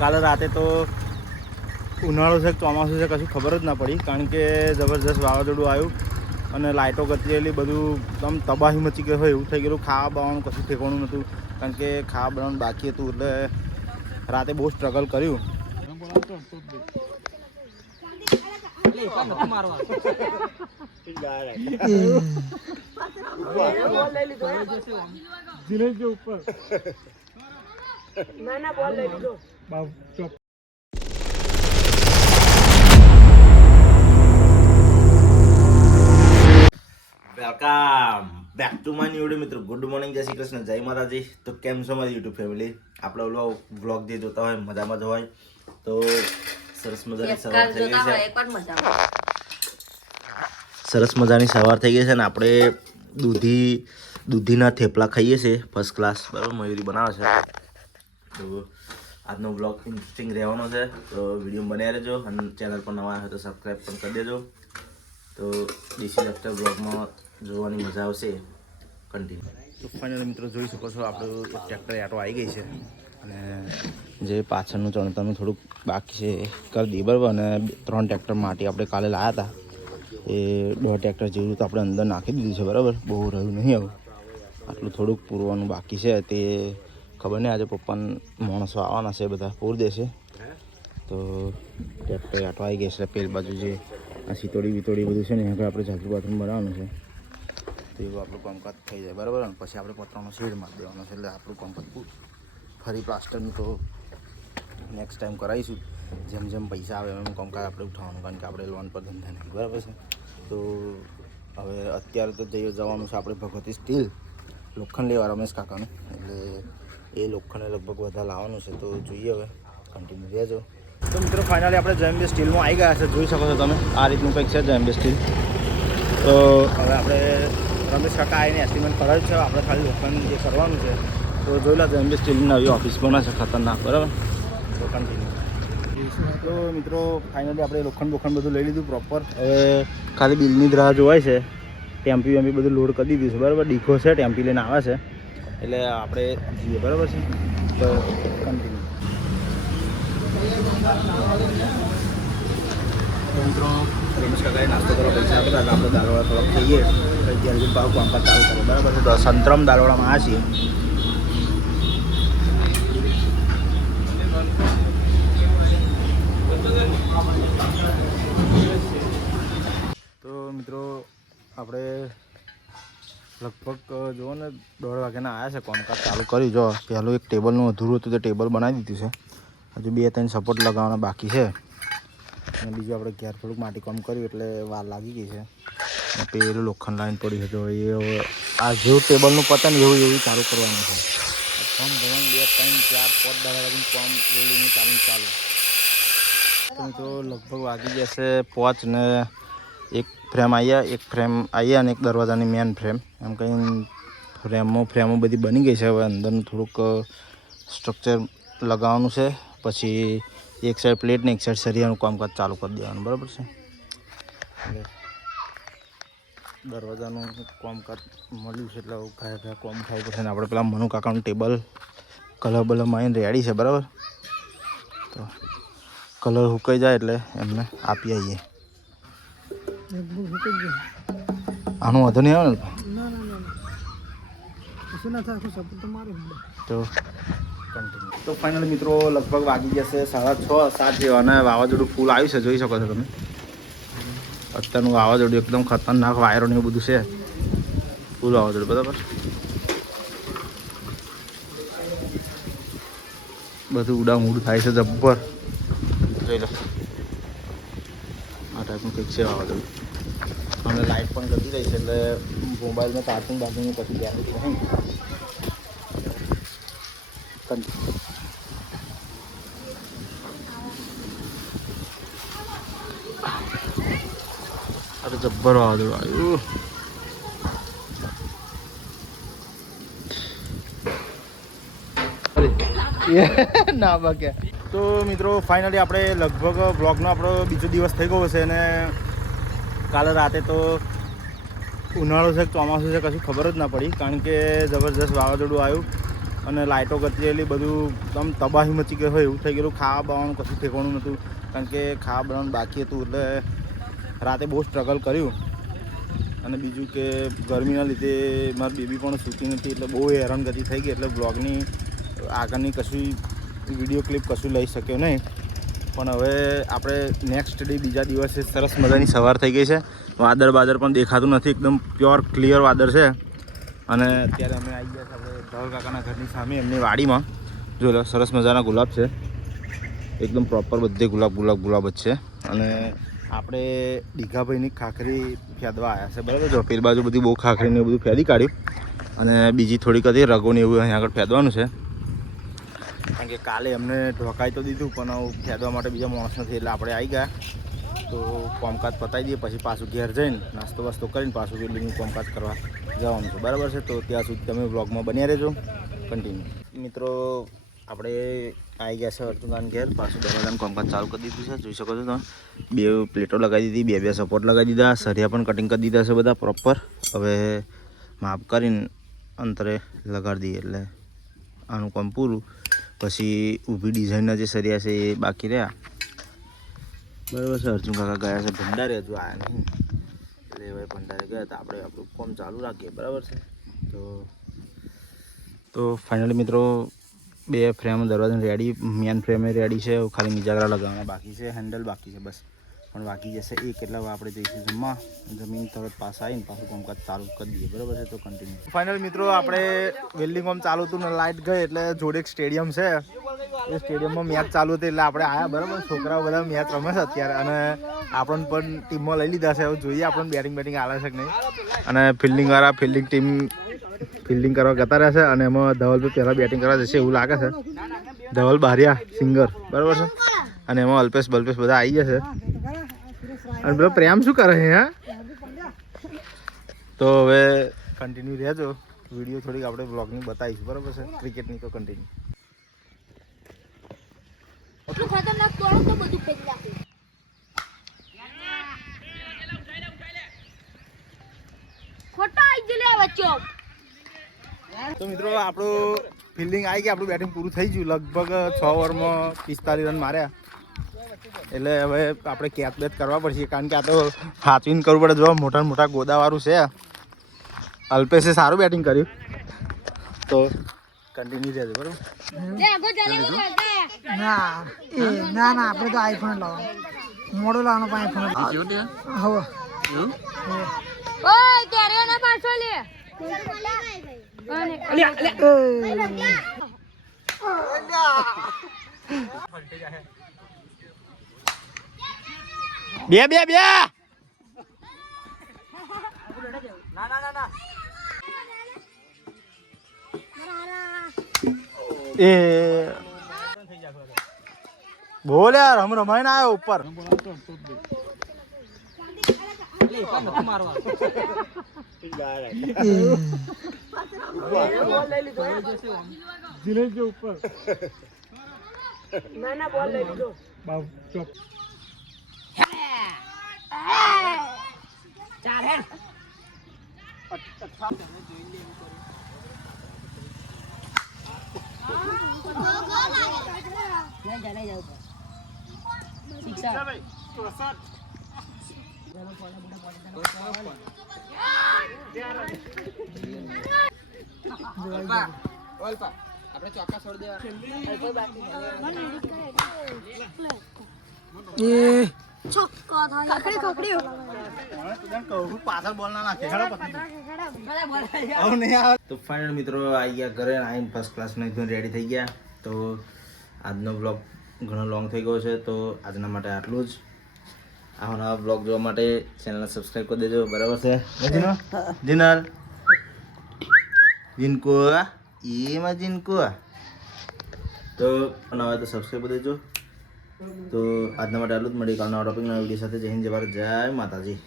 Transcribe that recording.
કાલે રાતે તો ઉનાળો છે કે ચોમાસું છે કશું ખબર જ ના પડી, કારણ કે જબરજસ્ત વાવાઝોડું આવ્યું અને લાઇટો ગતી રહેલી, બધું આમ તબાહી મચી ગઈ હોય એવું થઈ ગયેલું. ખાવા બાવાનું કશું ઠેકાણું નહોતું, કારણ કે ખાવા બનાવવાનું બાકી હતું, એટલે રાતે બહુ સ્ટ્રગલ કર્યું. Welcome back to my new video. મિત્રો ગુડ મોર્નિંગ, જય શ્રી કૃષ્ણ, જય માતાજી. તો કેમ છો મારી યુટ્યુબ ફેમિલી? આપણે ઓલો વ્લોગ જે જોતા હોય મજામાં જ હોય. તો સરસ મજાની સવાર થઈ ગઈ છે, સરસ મજાની સવાર થઈ ગઈ છે ને આપણે દૂધીના થેપલા ખાઈએ છીએ ફર્સ્ટ ક્લાસ. બરાબર, મયુરી બનાવે છે. તો આજનો વ્લોગ ઇન્ટરેસ્ટિંગ રહેવાનો છે, તો વિડીયો બનાવી રહેજો અને ચેનલ પર નવા હોય તો સબસ્ક્રાઈબ પણ કરી દેજો. તો દેશી લાઈફસ્ટાઈલ બ્લોગમાં જોવાની મજા આવશે કન્ટિન્યુ. તો ફાઇનલી મિત્રો જોઈ શકો છો આપણું એક ટ્રેક્ટર આટો આવી ગઈ છે અને જે પાછળનું ચણતરનું થોડુંક બાકી છે કરી દઈએ, બરાબર. અને 3 ટ્રેક્ટર માટી આપણે કાલે લાવ્યા હતા, એ 1.5 ટ્રેક્ટર જેવું તો આપણે અંદર નાખી દીધું છે, બરાબર. બહુ રહ્યું નહીં આવું, આટલું થોડુંક પૂરવાનું બાકી છે. તે ખબર નહીં, આજે પપ્પાને માણસો આવવાના છે, બધા પૂર દેશે. તો ટ્રેક્ટર આટો આવી ગઈ છે. પેલી બાજુ જે આ સિતોડી વિતોડી બધું છે ને, આગળ આપણે ઝાઝુ બાથરૂમ બનાવવાનું છે, તો એવું આપણું કામકાજ થઈ જાય, બરાબર. અને પછી આપણે પતરાનો શેડ મારી દેવાનો છે, એટલે આપણું કામકાજ ફરી પ્લાસ્ટરનું તો નેક્સ્ટ ટાઈમ કરાવીશું. જેમ જેમ પૈસા આવે એમ કામકાજ આપણે ઉઠાવવાનું, કારણ કે આપણે લોન પર ધંધા નથી, બરાબર છે. તો હવે અત્યારે તો જવાનું છે આપણે ભગવતી સ્ટીલ લોખંડ લેવા, રમેશ કાકાનું. એટલે એ લોખંડને લગભગ વધારે લાવવાનું છે, તો જોઈએ હવે, કન્ટિન્યુ રહેજો. તો મિત્રો ફાઇનલી આપણે JMB સ્ટીલમાં આવી ગયા છે, જોઈ શકો છો તમે. આ રીતનું કંઈક છે JMB સ્ટીલ. તો હવે આપણે રમેશ કાકા આવીને એસ્ટિમેટ કરાવ્યું છે, આપણે ખાલી લોખંડ જે કરવાનું છે. તો જોઈ લો, JMB સ્ટીલની નવી ઓફિસ બને છે, ખતરનાક, બરાબર. તો કન્ટિન્યુ. તો મિત્રો ફાઇનલી આપણે લોખંડ બધું લઈ લીધું પ્રોપર. હવે ખાલી બિલની રાહ જોવાય છે. ટેમ્પી વેમ્પી બધું લોડ કરી દીધું છે, બરાબર. ડીખો છે, ટેમ્પી લઈને આવે છે, એટલે આપણે જઈએ, બરાબર છે. તો કન્ટિન્યુ. મિત્રો રમેશ કાકાએ નાસ્તો કરવા પૈસા આપ્યા હતા, આપણે દાળવાળા થોડાક ખાઈએ, ત્યારે ભાવ કામકાજ ચાલુ કરે, બરાબર છે. તો સંતરમ દાળવાળામાં આ છીએ. તો મિત્રો આપણે લગભગ જુઓ ને 1:30 વાગ્યાના આવ્યા છે, કામકાજ ચાલુ કર્યું. જો પહેલું એક ટેબલનું અધૂરું હતું, તો ટેબલ બનાવી દીધું છે. હજુ 2-3 સપોર્ટ લગાવવાના બાકી છે, અને બીજું આપણે ઘેર થોડુંક માટી કામ કર્યું એટલે વાર લાગી ગઈ છે. અને પેલું લોખંડ લાઈન પડી છે, તો એ આ જેવું ટેબલનું પતન એવું ચાલુ કરવાનું છે. કામ ભરવાનું 2, 3, 4, 5 દાડા લાગીને કામ રેલીનું ચાલુ. તો મિત્રો લગભગ વાગી જશે 5 ને એક ફ્રેમ આવ્યા અને એક દરવાજાની મેન ફ્રેમ, એમ કંઈ ફ્રેમો બધી બની ગઈ છે. હવે અંદરનું થોડુંક સ્ટ્રક્ચર લગાવવાનું છે, પછી એક સાઈડ પ્લેટ ને એક સાઈડ સરિયાનું કામકાજ ચાલુ કરી દેવાનું, બરાબર છે. એટલે દરવાજાનું કામકાજ મળ્યું છે, એટલે કયા કામ થાય પડશે ને. આપણે પેલા મનુ કાકાનું ટેબલ કલર મારીને રેડી છે, બરાબર. તો કલર સુકાઈ જાય એટલે એમને આપી આવીએ. આનું વધુ નહીં આવે ને તો કન્ટિન્યુ. તો ફાઇનલી મિત્રો લગભગ વાગી જશે 6:30-7 જેવા, અને વાવાઝોડું ફૂલ આવ્યું છે, જોઈ શકો છો તમે. અત્યારનું વાવાઝોડું એકદમ ખતરનાક, વાયરો ને એવું બધું છે, ફૂલ વાવાઝોડું, બરાબર. બધું ઉડામુડ થાય છે જબ્બર, જોઈ લો. આ ટાઈપનું કંઈક છે વાવાઝોડું, અને લાઇટ પણ જતી રહી છે, એટલે મોબાઈલમાં ચાર્જિંગ બાજુનું પછી ગેરંટી નહીં. અરે જબ્બર વાવાઝોડું આવ્યું. ના બાકી. તો મિત્રો ફાઇનલી આપણે લગભગ બ્લોગનો આપણો બીજો દિવસ થઈ ગયો છે, અને કાલે રાતે તો ઉનાળો છે કે ચોમાસું છે કશું ખબર જ ના પડી, કારણ કે જબરજસ્ત વાવાઝોડું આવ્યું અને લાઇટો ગતરેલી બધું આમ તબાહી મચી ગઈ હોય એવું થઈ ગયેલું. ખાવા બાવાનું કશું ઠેકવાનું નહોતું, કારણ કે ખાવા બનાવવાનું બાકી હતું. એટલે રાતે બહુ સ્ટ્રગલ કર્યું. અને બીજું કે ગરમીના લીધે મારી બેબી પણ સૂતી નથી, એટલે બહુ હેરાનગતિ થઈ ગઈ. એટલે બ્લોગની આગળની કશું વિડીયો ક્લિપ કશું લઈ શક્યો નહીં. પણ હવે આપણે નેક્સ્ટ ડે બીજા દિવસે સરસ મજાની સવાર થઈ ગઈ છે. વાદળ પણ દેખાતું નથી, એકદમ પ્યોર ક્લિયર વાદળ છે. અને અત્યારે અમે આવી ગયા છીએ આપણે ધવલ કાકાના ઘરની સામે એમની વાડીમાં. જો લો સરસ મજાના ગુલાબ છે, એકદમ પ્રોપર બધે ગુલાબ જ છે. અને આપણે ડીઘાભાઈની ખાખરી ફેદવા આવ્યા છે, બરાબર. જો પેલી બાજુ બધી બહુ ખાખરીને બધું ફેદી કાઢ્યું, અને બીજી થોડીક હતી રગોને એવું અહીં આગળ ફેદવાનું છે. કારણ કે કાલે એમને ઢોકાઈ તો દીધું, પણ ફેદવા માટે બીજા માણસ નથી, એટલે આપણે આવી ગયા. તો કામકાજ પતાવી દઈએ, પછી પાછું ઘેર જઈને નાસ્તો વાસ્તો કરીને પાછું બિલ્ડિંગનું કામકાજ કરવા જવાનું છે, બરાબર છે. તો ત્યાં સુધી તમે વ્લોગમાં બન્યા રહેજો કન્ટિન્યુ. મિત્રો આપણે આવી ગયા છે અર્જુનદાન ઘેર. પાછું દરવાજાનું કામકાજ ચાલુ કરી દીધું છે, જોઈ શકો છો તમે. 2 પ્લેટો લગાવી દીધી, 2 સપોર્ટ લગાવી દીધા, સરિયા પણ કટિંગ કરી દીધા છે બધા પ્રોપર. હવે માપ કરીને અંતરે લગાડી દઈએ એટલે આનું કામ પૂરું. પછી ઊભી ડિઝાઇનના જે સરિયા છે એ બાકી રહ્યા, બરાબર છે. અર્જુન કાકા ગયા છે ભંડારે, હજુ આવ્યા નહીં, એટલે હવે ભંડારે ગયા હતા. આપણે આપણું કામ ચાલુ રાખીએ, બરાબર છે. તો ફાઇનલી મિત્રો 2 ફ્રેમ દરવાજાની રેડી, મેન ફ્રેમે રેડી છે. ખાલી મિજાગરા લગાવવાના બાકી છે, હેન્ડલ બાકી છે બસ. પણ બાકી જશે એક, એટલે આપણે જઈશું જમીન તરત પાસ આવીને પાછું કામકાજ ચાલુ કરી દઈએ, બરાબર છે. તો કન્ટિન્યુ. ફાઇનલ મિત્રો આપણે વેલ્ડિંગ કામ ચાલુ હતું ને લાઇટ ગઈ, એટલે જોડે એક સ્ટેડિયમ છે, એ સ્ટેડિયમમાં મેચ ચાલુ હતી, એટલે આપણે આવ્યા, બરાબર. છોકરાઓ બધા મેચ રમે છે અત્યારે, અને આપણને પણ ટીમમાં લઈ લીધા છે. હવે જોઈએ આપણને બેટિંગ આવે છે કે નહીં. અને ફિલ્ડિંગવાળા ટીમ ફિલ્ડિંગ કરવા જતા રહેશે, અને એમાં ધવલ પહેલાં બેટિંગ કરવા જશે એવું લાગે છે. ધવલ બારિયા સિંગર, બરાબર છે. અને એમાં અલ્પેશ બધા આવી જશે. અને પેલો પ્રેમ શું કરે છે? હા, તો હવે કન્ટિન્યુ રહેજો. વિડીયો થોડીક આપણે બ્લોગની બતાવીશું, બરાબર છે. ક્રિકેટની તો કન્ટિન્યુ. તો મિત્રો આપણું ફિલ્ડિંગ આવી ગઈ, આપણું બેટિંગ પૂરું થઈ ગયું. લગભગ 6 ઓવરમાં 45 રન માર્યા. એટલે હવે આપણે કેચ બેચ કરવા પડશે, કારણ કે આ તો સાચવીને કરવું પડે. જો મોટા ગોદાવાળું છે. અલ્પેશે સારું બેટિંગ કર્યું, તો કન્ટિન્યુ રહેજો, બરાબર. ના આપણે તો આઈફોન લાવવાનો, મોડો લાવવાનો પણ આઈફોન. હવે ઓય ત્યારે ના પાછો લે. બે એ બોલ યાર, હમ રમાઈ ના આવ્યો ઉપર. બોલ લઈ લીધો. આપણે ચોક્કસ છોડ દેવા. તો ફાઇનલ મિત્રો આવી ગયા ઘરે, આવીને ફર્સ્ટ ક્લાસ રેડી થઈ ગયા. તો આજનો બ્લોગ ઘણો લોંગ થઈ ગયો છે, તો આજના માટે આટલું જ. આવા નવા બ્લોગ જોવા માટે ચેનલને સબસ્ક્રાઈબ કરી દેજો, બરાબર છે. જીનકો એમાં જીનકો તો નવા તો સબસ્ક્રાઈબ કરી દેજો. તો આજના માટે આટલું જ. મળી કાલના ટોપિકના વિડીયો સાથે. જય હિન્દ, જય ભારત, જય માતાજી.